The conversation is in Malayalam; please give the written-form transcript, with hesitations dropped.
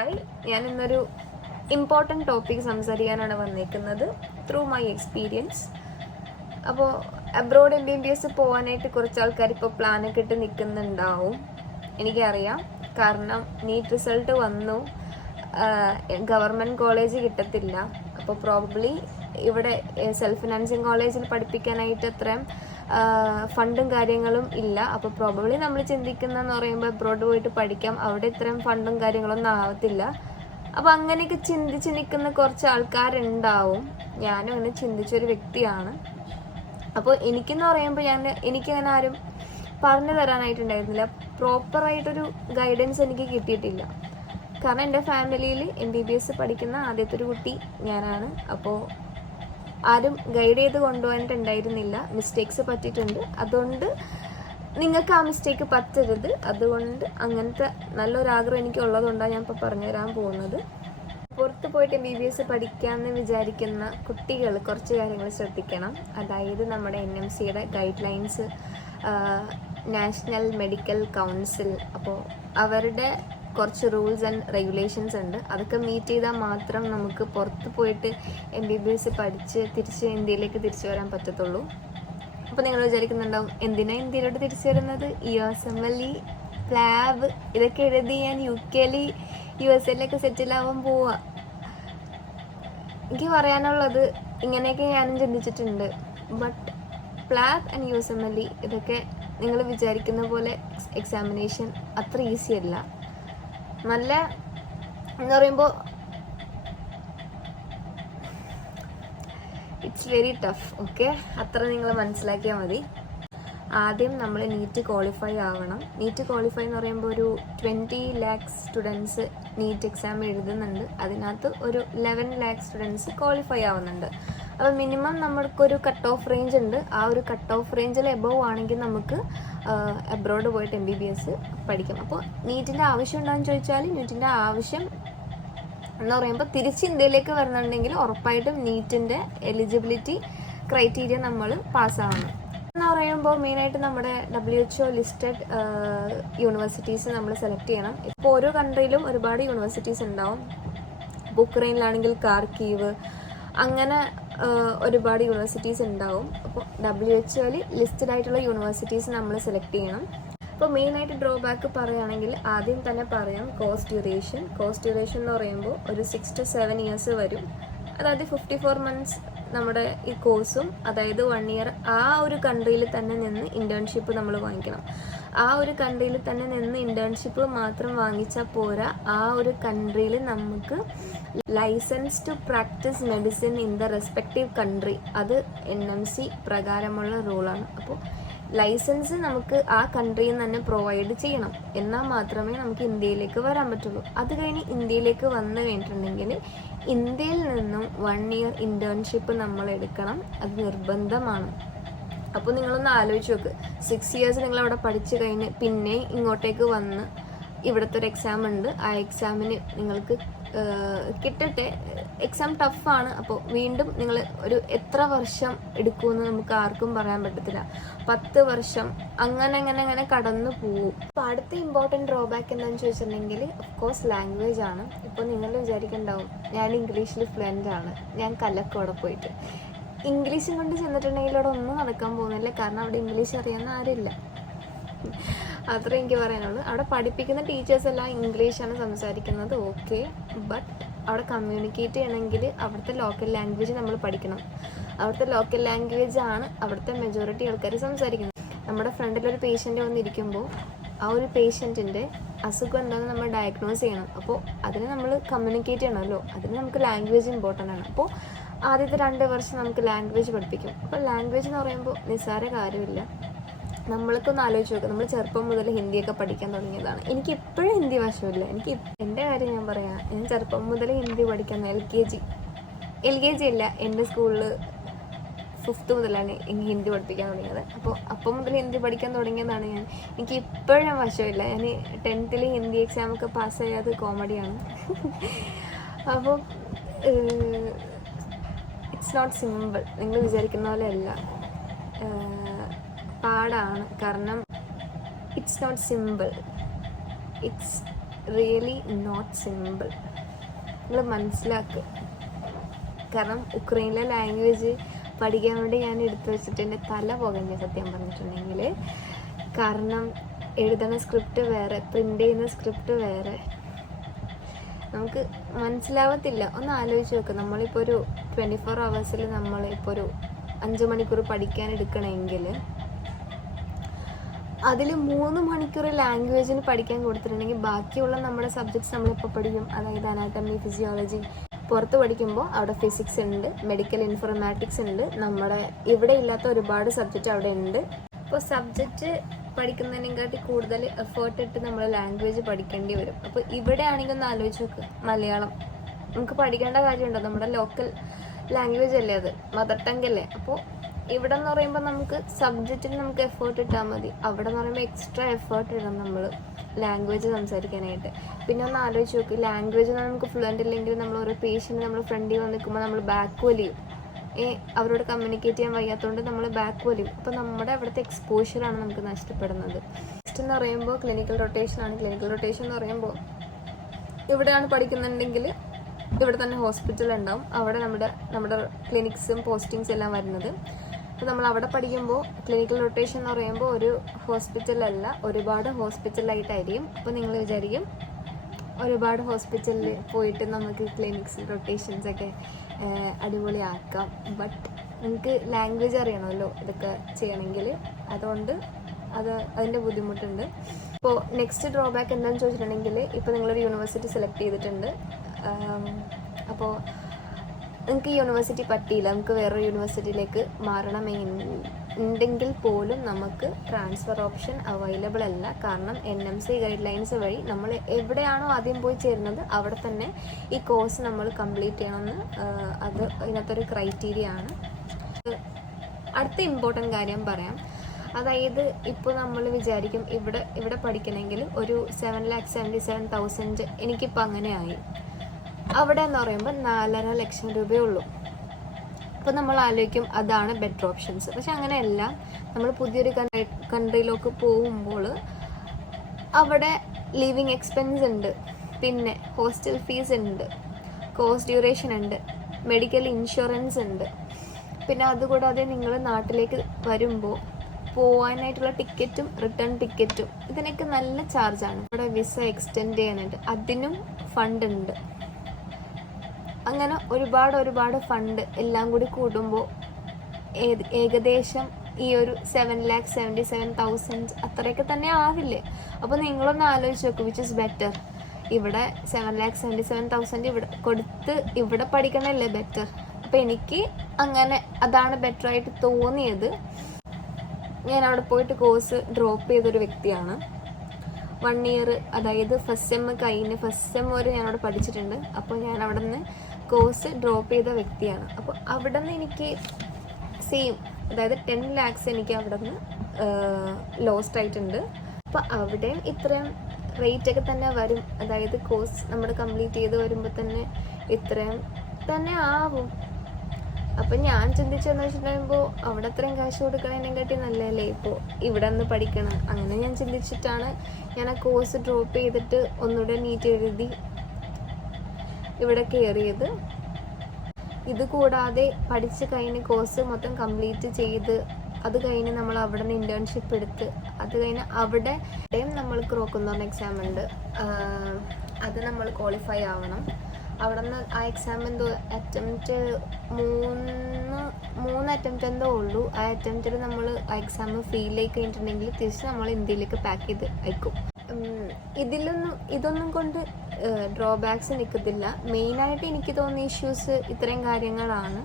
ഹായ്, ഞാൻ ഇന്നൊരു ഇമ്പോർട്ടൻറ്റ് ടോപ്പിക് സംസാരിക്കാനാണ് വന്നേക്കുന്നത് ത്രൂ മൈ എക്സ്പീരിയൻസ്. അപ്പോൾ അബ്രോഡ് MBBS പോകാനായിട്ട് കുറച്ച് ആൾക്കാർ ഇപ്പോൾ പ്ലാനൊക്കെ ഇട്ട് നിൽക്കുന്നുണ്ടാവും, എനിക്കറിയാം. കാരണം നീറ്റ് റിസൾട്ട് വന്നു, ഗവൺമെൻറ് കോളേജ് കിട്ടത്തില്ല. അപ്പോൾ പ്രോബബ്ലി ഇവിടെ സെൽഫ് ഫിനാൻസിങ് കോളേജിൽ പഠിപ്പിക്കാനായിട്ട് അത്രയും ഫണ്ടും കാര്യങ്ങളും ഇല്ല. അപ്പോൾ പ്രോബബ്ലി നമ്മൾ ചിന്തിക്കുന്നതെന്ന് പറയുമ്പോൾ അബ്രോഡ് പോയിട്ട് പഠിക്കാം, അവിടെ ഇത്രയും ഫണ്ടും കാര്യങ്ങളൊന്നും ആവത്തില്ല. അപ്പോൾ അങ്ങനെയൊക്കെ ചിന്തിച്ച് നിൽക്കുന്ന കുറച്ച് ആൾക്കാരുണ്ടാവും. ഞാനും അങ്ങനെ ചിന്തിച്ചൊരു വ്യക്തിയാണ്. അപ്പോൾ എനിക്കെന്ന് പറയുമ്പോൾ എനിക്കങ്ങനെ ആരും പറഞ്ഞു തരാനായിട്ടുണ്ടായിരുന്നില്ല, പ്രോപ്പറായിട്ടൊരു ഗൈഡൻസ് എനിക്ക് കിട്ടിയിട്ടില്ല. കാരണം എൻ്റെ ഫാമിലിയിൽ MBBS പഠിക്കുന്ന ആദ്യത്തെ ഒരു കുട്ടി ഞാനാണ്. അപ്പോൾ ആരും ഗൈഡ് ചെയ്ത് കൊണ്ടുപോകാനായിട്ടുണ്ടായിരുന്നില്ല. മിസ്റ്റേക്സ് പറ്റിയിട്ടുണ്ട്, അതുകൊണ്ട് നിങ്ങൾക്ക് ആ മിസ്റ്റേക്ക് പറ്റരുത്. അതുകൊണ്ട് അങ്ങനത്തെ നല്ലൊരാഗ്രഹം എനിക്കുള്ളതുകൊണ്ടാണ് ഞാൻ ഇപ്പോൾ പറഞ്ഞുതരാൻ പോകുന്നത്. പുറത്ത് പോയിട്ട് MBBS പഠിക്കാമെന്ന് വിചാരിക്കുന്ന കുട്ടികൾ കുറച്ച് കാര്യങ്ങൾ ശ്രദ്ധിക്കണം. അതായത് നമ്മുടെ NMCയുടെ guidelines, national medical council, അപ്പോൾ അവരുടെ കുറച്ച് റൂൾസ് ആൻഡ് റെഗുലേഷൻസ് ഉണ്ട്. അതൊക്കെ മീറ്റ് ചെയ്താൽ മാത്രം നമുക്ക് പുറത്ത് പോയിട്ട് MBBS പഠിച്ച് തിരിച്ച് ഇന്ത്യയിലേക്ക് തിരിച്ചു വരാൻ പറ്റത്തുള്ളൂ. അപ്പോൾ നിങ്ങൾ വിചാരിക്കുന്നുണ്ടാവും, എന്തിനാണ് ഇന്ത്യയിലോട്ട് തിരിച്ചു വരുന്നത്? USMLE, പ്ലാബ് ഇതൊക്കെ എഴുതി ഞാൻ UK-ൽ USA-ലേക്ക് സെറ്റിലാവാൻ പോവുക. എനിക്ക് പറയാനുള്ളത്, ഇങ്ങനെയൊക്കെ ഞാനും ചിന്തിച്ചിട്ടുണ്ട്. ബട്ട് പ്ലാബ് ആൻഡ് USMLE ഇതൊക്കെ നിങ്ങൾ വിചാരിക്കുന്ന പോലെ എക്സാമിനേഷൻ അത്ര ഈസി അല്ല. നല്ല എന്ന് പറയുമ്പോൾ ഇറ്റ്സ് വെരി ടഫ്. ഓക്കെ, അത്ര നിങ്ങൾ മനസ്സിലാക്കിയാൽ മതി. ആദ്യം നമ്മൾ നീറ്റ് ക്വാളിഫൈ ആവണം. നീറ്റ് ക്വാളിഫൈ എന്ന് പറയുമ്പോൾ ഒരു 20 lakhs സ്റ്റുഡൻസ് നീറ്റ് എക്സാം എഴുതുന്നുണ്ട്. അതിനകത്ത് ഒരു 11 lakhs സ്റ്റുഡൻസ് ക്വാളിഫൈ ആവുന്നുണ്ട്. അപ്പോൾ മിനിമം നമ്മൾക്കൊരു കട്ട് ഓഫ് റേഞ്ച് ഉണ്ട്. ആ ഒരു കട്ട് ഓഫ് റേഞ്ചിൽ എബവ് ആണെങ്കിൽ നമുക്ക് അബ്രോഡ് പോയിട്ട് MBBS പഠിക്കാം. അപ്പോൾ നീറ്റിൻ്റെ ആവശ്യം ഉണ്ടാകുമെന്ന് ചോദിച്ചാൽ, നീറ്റിൻ്റെ ആവശ്യം എന്ന് പറയുമ്പോൾ തിരിച്ച് ഇന്ത്യയിലേക്ക് വരുന്നുണ്ടെങ്കിൽ ഉറപ്പായിട്ടും നീറ്റിൻ്റെ എലിജിബിലിറ്റി ക്രൈറ്റീരിയ നമ്മൾ പാസ്സാവണം. എന്ന് പറയുമ്പോൾ മെയിനായിട്ട് നമ്മുടെ WHO ലിസ്റ്റഡ് യൂണിവേഴ്സിറ്റീസ് നമ്മൾ സെലക്ട് ചെയ്യണം. ഇപ്പോൾ ഓരോ കൺട്രിയിലും ഒരുപാട് യൂണിവേഴ്സിറ്റീസ് ഉണ്ടാവും. ഉക്രൈനിലാണെങ്കിൽ കാർക്കീവ്, അങ്ങനെ ഒരുപാട് യൂണിവേഴ്സിറ്റീസ് ഉണ്ടാവും. അപ്പോൾ WHO-ൽ ലിസ്റ്റഡ് ആയിട്ടുള്ള യൂണിവേഴ്സിറ്റീസ് നമ്മൾ സെലക്ട് ചെയ്യണം. അപ്പോൾ മെയിനായിട്ട് ഡ്രോബാക്ക് പറയുകയാണെങ്കിൽ ആദ്യം തന്നെ പറയാം കോഴ്സ് ഡ്യൂറേഷൻ. കോഴ്സ് ഡ്യൂറേഷൻ എന്ന് പറയുമ്പോൾ ഒരു 6 to 7 years വരും. അതായത് 54 months നമ്മുടെ ഈ കോഴ്സും, അതായത് 1 year ആ ഒരു കൺട്രിയിൽ തന്നെ നിന്ന് ഇൻറ്റേൺഷിപ്പ് നമ്മൾ വാങ്ങിക്കണം. ആ ഒരു കൺട്രിയിൽ തന്നെ നിന്ന് ഇൻറ്റേൺഷിപ്പ് മാത്രം വാങ്ങിച്ചാൽ പോരാ, ആ ഒരു കൺട്രിയിൽ നമുക്ക് license to practice medicine in the respective country, അത് NMC പ്രകാരമുള്ള റൂളാണ്. അപ്പോൾ ലൈസൻസ് നമുക്ക് ആ കൺട്രിയിൽ നിന്ന് തന്നെ പ്രൊവൈഡ് ചെയ്യണം, എന്നാൽ മാത്രമേ നമുക്ക് ഇന്ത്യയിലേക്ക് വരാൻ പറ്റുള്ളൂ. അത് കഴിഞ്ഞ് ഇന്ത്യയിലേക്ക് വന്നു കഴിഞ്ഞിട്ടുണ്ടെങ്കിൽ ഇന്ത്യയിൽ നിന്നും 1 year ഇൻറ്റേൺഷിപ്പ് നമ്മൾ എടുക്കണം, അത് നിർബന്ധമാണ്. അപ്പോൾ നിങ്ങളൊന്ന് ആലോചിച്ച് നോക്ക്, 6 years നിങ്ങൾ അവിടെ പഠിച്ചു കഴിഞ്ഞ് പിന്നെ ഇങ്ങോട്ടേക്ക് വന്ന് ഇവിടുത്തെ ഒരു എക്സാം ഉണ്ട്, ആ എക്സാമിന് നിങ്ങൾക്ക് കിട്ടട്ടെ. എക്സാം ടഫാണ്. അപ്പോൾ വീണ്ടും നിങ്ങൾ ഒരു എത്ര വർഷം എടുക്കുമെന്ന് നമുക്ക് ആർക്കും പറയാൻ പറ്റത്തില്ല. 10 വർഷം അങ്ങനെ കടന്നു പോവും. അപ്പോൾ അടുത്ത ഇമ്പോർട്ടൻറ്റ് ഡ്രോബാക്ക് എന്താണെന്ന് ചോദിച്ചിട്ടുണ്ടെങ്കിൽ ഓഫ്കോഴ്സ് ലാംഗ്വേജ് ആണ്. ഇപ്പോൾ നിങ്ങൾ വിചാരിക്കുന്നുണ്ടാവും, ഞാൻ ഇംഗ്ലീഷിൽ ഫ്ലുവൻ്റ് ആണ്, ഞാൻ കലക്കോടെ പോയിട്ട് ഇംഗ്ലീഷും കൊണ്ട് ചെന്നിട്ടുണ്ടെങ്കിൽ അവിടെ ഒന്നും നടക്കാൻ പോകുന്നില്ല. കാരണം അവിടെ ഇംഗ്ലീഷ് അറിയാവുന്ന ആരില്ല. അത്രേ എനിക്ക് പറയാനുള്ളൂ. അവിടെ പഠിപ്പിക്കുന്ന ടീച്ചേഴ്സ് എല്ലാം ഇംഗ്ലീഷാണ് സംസാരിക്കുന്നത്, ഓക്കെ. ബട്ട് അവിടെ കമ്മ്യൂണിക്കേറ്റ് ചെയ്യണമെങ്കിൽ അവിടുത്തെ ലോക്കൽ ലാംഗ്വേജ് നമ്മൾ പഠിക്കണം. അവിടുത്തെ ലോക്കൽ ലാംഗ്വേജ് ആണ് അവിടുത്തെ മെജോറിറ്റി ആൾക്കാർ സംസാരിക്കുന്നത്. നമ്മുടെ ഫ്രണ്ടിലൊരു പേഷ്യൻ്റ് വന്നിരിക്കുമ്പോൾ ആ ഒരു പേഷ്യൻറ്റിൻ്റെ അസുഖം എന്താണെന്ന് നമ്മൾ ഡയഗ്നോസ് ചെയ്യണം. അപ്പോൾ അതിന് നമ്മൾ കമ്മ്യൂണിക്കേറ്റ് ചെയ്യണമല്ലോ, അതിന് നമുക്ക് ലാംഗ്വേജ് ഇമ്പോർട്ടൻ്റ് ആണ്. അപ്പോൾ ആദ്യത്തെ 2 വർഷം നമുക്ക് ലാംഗ്വേജ് പഠിപ്പിക്കും. അപ്പോൾ ലാംഗ്വേജ് എന്ന് പറയുമ്പോൾ നിസ്സാര കാര്യമില്ല. നമ്മൾക്കൊന്ന് ആലോചിച്ച് നോക്കുക, നമ്മൾ ചെറുപ്പം മുതൽ ഹിന്ദിയൊക്കെ പഠിക്കാൻ തുടങ്ങിയതാണ്. എനിക്ക് ഇപ്പോഴും ഹിന്ദി വശമില്ല. എൻ്റെ കാര്യം ഞാൻ പറയാം, ഞാൻ ചെറുപ്പം മുതൽ ഹിന്ദി പഠിക്കാൻ LKG ഇല്ല, എൻ്റെ സ്കൂളിൽ 5th മുതലാണ് എനിക്ക് ഹിന്ദി പഠിപ്പിക്കാൻ തുടങ്ങിയത്. അപ്പം മുതൽ ഹിന്ദി പഠിക്കാൻ തുടങ്ങിയതാണ് ഞാൻ. എനിക്ക് ഇപ്പോഴും വശമില്ല. ഞാൻ 10th ഹിന്ദി എക്സാമൊക്കെ പാസ്സായത് കോമഡിയാണ്. അപ്പോൾ ഇറ്റ്സ് നോട്ട് സിമ്പിൾ, നിങ്ങൾ വിചാരിക്കുന്ന പോലെ അല്ല, പാടാണ്. കാരണം it's not simple, it's really not simple. നിങ്ങൾ മനസ്സിലാക്കുക. കാരണം ഉക്രൈനിലെ ലാംഗ്വേജ് പഠിക്കാൻ വേണ്ടി ഞാൻ എടുത്തു വെച്ചിട്ട് എൻ്റെ തല പുകഞ്ഞ സത്യം പറഞ്ഞിട്ടുണ്ടെങ്കിൽ. കാരണം എഴുതുന്ന സ്ക്രിപ്റ്റ് വേറെ, പ്രിൻ്റ് ചെയ്യുന്ന സ്ക്രിപ്റ്റ് വേറെ, നമുക്ക് മനസ്സിലാവത്തില്ല. ഒന്ന് ആലോചിച്ച് നോക്കുക. നമ്മളിപ്പോൾ ഒരു 24 hours നമ്മളിപ്പോൾ ഒരു 5 മണിക്കൂർ പഠിക്കാൻ എടുക്കണമെങ്കിൽ അതിൽ 3 മണിക്കൂർ ലാംഗ്വേജിന് പഠിക്കാൻ കൊടുത്തിട്ടുണ്ടെങ്കിൽ ബാക്കിയുള്ള നമ്മുടെ സബ്ജക്ട്സ് നമ്മളിപ്പോൾ പഠിക്കും. അതായത് അനാട്ടമി, ഫിസിയോളജി. പുറത്ത് പഠിക്കുമ്പോൾ അവിടെ ഫിസിക്സ് ഉണ്ട്, മെഡിക്കൽ ഇൻഫർമാറ്റിക്സ് ഉണ്ട്, നമ്മുടെ ഇവിടെ ഇല്ലാത്ത ഒരുപാട് സബ്ജക്റ്റ് അവിടെ ഉണ്ട്. അപ്പോൾ സബ്ജക്റ്റ് പഠിക്കുന്നതിനെക്കാട്ടി കൂടുതൽ എഫേർട്ട് ഇട്ട് നമ്മൾ ലാംഗ്വേജ് പഠിക്കേണ്ടി വരും. അപ്പോൾ ഇവിടെ ആണെങ്കിൽ ഒന്ന് ആലോചിച്ച് നോക്കുക. മലയാളം നമുക്ക് പഠിക്കേണ്ട കാര്യമുണ്ടോ? നമ്മുടെ ലോക്കൽ ലാംഗ്വേജ് അല്ലേ അത്, മദർ ടങ് അല്ലേ. അപ്പോൾ ഇവിടെ എന്ന് പറയുമ്പോൾ നമുക്ക് സബ്ജക്റ്റിന് നമുക്ക് എഫേർട്ട് ഇട്ടാൽ മതി. അവിടെ എന്ന് പറയുമ്പോൾ എക്സ്ട്രാ എഫേർട്ട് ഇടണം നമ്മൾ ലാംഗ്വേജ് സംസാരിക്കാനായിട്ട്. പിന്നെ ഒന്ന് ആലോചിച്ച് നോക്കി, ലാംഗ്വേജ് നമുക്ക് ഫ്ലുവൻ്റ് ഇല്ലെങ്കിൽ നമ്മൾ ഓരോ പേഷ്യൻ്റ് നമ്മൾ ഫ്രണ്ടിൽ വന്ന് നിൽക്കുമ്പോൾ നമ്മൾ ബാക്ക് വലിയും. അവരോട് കമ്മ്യൂണിക്കേറ്റ് ചെയ്യാൻ വയ്യാത്തതുകൊണ്ട് നമ്മൾ ബാക്ക് വലിയും. അപ്പോൾ നമ്മുടെ അവിടുത്തെ എക്സ്പോഷറാണ് നമുക്ക് നഷ്ടപ്പെടുന്നത്. നെക്സ്റ്റ് എന്ന് പറയുമ്പോൾ ക്ലിനിക്കൽ റൊട്ടേഷൻ ആണ്. ക്ലിനിക്കൽ റൊട്ടേഷൻ എന്ന് പറയുമ്പോൾ ഇവിടെയാണ് പഠിക്കുന്നുണ്ടെങ്കിൽ ഇവിടെ തന്നെ ഹോസ്പിറ്റൽ ഉണ്ടാവും. അവിടെ നമ്മുടെ ക്ലിനിക്സും പോസ്റ്റിങ്സും എല്ലാം വരുന്നത്. അപ്പോൾ നമ്മൾ അവിടെ പഠിക്കുമ്പോൾ ക്ലിനിക്കൽ റൊട്ടേഷൻ എന്ന് പറയുമ്പോൾ ഒരു ഹോസ്പിറ്റലല്ല, ഒരുപാട് ഹോസ്പിറ്റലായിട്ടായിരിക്കും. അപ്പോൾ നിങ്ങൾ വിചാരിക്കും ഒരുപാട് ഹോസ്പിറ്റലിൽ പോയിട്ട് നമുക്ക് ക്ലിനിക്സ് റൊട്ടേഷൻസൊക്കെ അടിപൊളിയാക്കാം. ബട്ട് നിങ്ങൾക്ക് ലാംഗ്വേജ് അറിയണമല്ലോ ഇതൊക്കെ ചെയ്യണമെങ്കിൽ. അതുകൊണ്ട് അതിൻ്റെ ബുദ്ധിമുട്ടുണ്ട്. ഇപ്പോൾ നെക്സ്റ്റ് ഡ്രോബാക്ക് എന്താണെന്ന് ചോദിച്ചിട്ടുണ്ടെങ്കിൽ, ഇപ്പോൾ നിങ്ങളൊരു യൂണിവേഴ്സിറ്റി സെലക്ട് ചെയ്തിട്ടുണ്ട്. അപ്പോൾ നിങ്ങൾക്ക് ഈ യൂണിവേഴ്സിറ്റി പറ്റിയില്ല, നമുക്ക് വേറൊരു യൂണിവേഴ്സിറ്റിയിലേക്ക് മാറണമെന്നുണ്ടെങ്കിൽ പോലും നമുക്ക് ട്രാൻസ്ഫർ ഓപ്ഷൻ അവൈലബിൾ അല്ല. കാരണം NMC ഗൈഡ് ലൈൻസ് വഴി നമ്മൾ എവിടെയാണോ ആദ്യം പോയി ചേരുന്നത് അവിടെ തന്നെ ഈ കോഴ്സ് നമ്മൾ കംപ്ലീറ്റ് ചെയ്യണമെന്ന് അത് ഇതിനകത്തൊരു ക്രൈറ്റീരിയ ആണ്. അടുത്ത ഇമ്പോർട്ടൻ്റ് കാര്യം പറയാം. അതായത് ഇപ്പോൾ നമ്മൾ വിചാരിക്കും ഇവിടെ പഠിക്കണമെങ്കിൽ ഒരു 7,77,000 എനിക്കിപ്പോൾ അങ്ങനെ ആയി. അവിടെ എന്ന് പറയുമ്പോൾ 4.5 ലക്ഷം രൂപയേ ഉള്ളൂ. അപ്പോൾ നമ്മൾ ആലോചിക്കും അതാണ് ബെറ്റർ ഓപ്ഷൻസ്. പക്ഷെ അങ്ങനെയല്ല. നമ്മൾ പുതിയൊരു കൺട്രിയിലേക്ക് പോകുമ്പോൾ അവിടെ ലിവിങ് എക്സ്പെൻസ് ഉണ്ട്, പിന്നെ ഹോസ്റ്റൽ ഫീസ് ഉണ്ട്, കോഴ്സ് ഡ്യൂറേഷൻ ഉണ്ട്, മെഡിക്കൽ ഇൻഷുറൻസ് ഉണ്ട്. പിന്നെ അതുകൂടാതെ നിങ്ങൾ നാട്ടിലേക്ക് വരുമ്പോൾ പോകാനായിട്ടുള്ള ടിക്കറ്റും റിട്ടേൺ ടിക്കറ്റും ഇതിനൊക്കെ നല്ല ചാർജാണ്. ഇവിടെ വിസ എക്സ്റ്റെൻഡ് ചെയ്യാനായിട്ട് അതിനും ഫണ്ട് ഉണ്ട്. അങ്ങനെ ഒരുപാട് ഫണ്ട് എല്ലാം കൂടി കൂടുമ്പോൾ ഏകദേശം ഈ ഒരു 7,77,000 അത്രയൊക്കെ തന്നെ ആവില്ലേ? അപ്പോൾ നിങ്ങളൊന്ന് ആലോചിച്ച് നോക്കും, വിച്ച് ഇസ് ബെറ്റർ? ഇവിടെ 7,77,000 ഇവിടെ കൊടുത്ത് ഇവിടെ പഠിക്കണമല്ലേ ബെറ്റർ? അപ്പോൾ എനിക്ക് അങ്ങനെ അതാണ് ബെറ്ററായിട്ട് തോന്നിയത്. ഞാൻ അവിടെ പോയിട്ട് കോഴ്സ് ഡ്രോപ്പ് ചെയ്തൊരു വ്യക്തിയാണ്. 1 year, അതായത് ഫസ്റ്റ് സെം കഴിഞ്ഞ് ഫസ്റ്റ് സെം വരെ ഞാൻ അവിടെ പഠിച്ചിട്ടുണ്ട്. അപ്പോൾ ഞാൻ അവിടെ നിന്ന് കോഴ്സ് ഡ്രോപ്പ് ചെയ്ത വ്യക്തിയാണ്. അപ്പോൾ അവിടെ നിന്ന് എനിക്ക് സെയിം, അതായത് 10 lakhs എനിക്ക് അവിടെ നിന്ന് ലോസ്റ്റ് ആയിട്ടുണ്ട്. അപ്പോൾ അവിടെയും ഇത്രയും റേറ്റൊക്കെ തന്നെ വരും. അതായത് കോഴ്സ് നമ്മൾ കംപ്ലീറ്റ് ചെയ്ത് വരുമ്പോൾ തന്നെ ഇത്രയും തന്നെ ആവും. അപ്പം ഞാൻ ചിന്തിച്ചെന്ന് വെച്ചിട്ടുണ്ടാകുമ്പോൾ അവിടെ അത്രയും കാശ് കൊടുക്കണതിനെക്കാട്ടി നല്ലതല്ലേ ഇപ്പോൾ ഇവിടെ നിന്ന് പഠിക്കണം. അങ്ങനെ ഞാൻ ചിന്തിച്ചിട്ടാണ് ഞാൻ ആ കോഴ്സ് ഡ്രോപ്പ് ചെയ്തിട്ട് ഒന്നുകൂടെ നീറ്റ് എഴുതി ഇവിടെ കയറിയത്. ഇത് കൂടാതെ പഠിച്ച് കഴിഞ്ഞ് കോഴ്സ് മൊത്തം കംപ്ലീറ്റ് ചെയ്ത് അത് കഴിഞ്ഞ് നമ്മൾ അവിടെ നിന്ന് ഇൻറ്റേൺഷിപ്പ് എടുത്ത് അത് കഴിഞ്ഞ് അവിടെയും നമ്മൾക്ക് റോക്കുന്നോർന്ന് എക്സാം ഉണ്ട്. അത് നമ്മൾ ക്വാളിഫൈ ആവണം. അവിടെ നിന്ന് ആ എക്സാം എന്തോ അറ്റംപ്റ്റ് 3 അറ്റംപ്റ്റ് എന്തോ ഉള്ളൂ. ആ അറ്റംപ്റ്റിൽ നമ്മൾ ആ എക്സാം ഫെയിലായി കഴിഞ്ഞിട്ടുണ്ടെങ്കിൽ തിരിച്ച് നമ്മൾ ഇന്ത്യയിലേക്ക് പാക്ക് ചെയ്ത് അയക്കും. ഇതൊന്നും കൊണ്ട് ഡ്രോബാക്സ് നിൽക്കത്തില്ല. മെയിനായിട്ട് എനിക്ക് തോന്നിയ ഇഷ്യൂസ് ഇത്രയും കാര്യങ്ങളാണ്.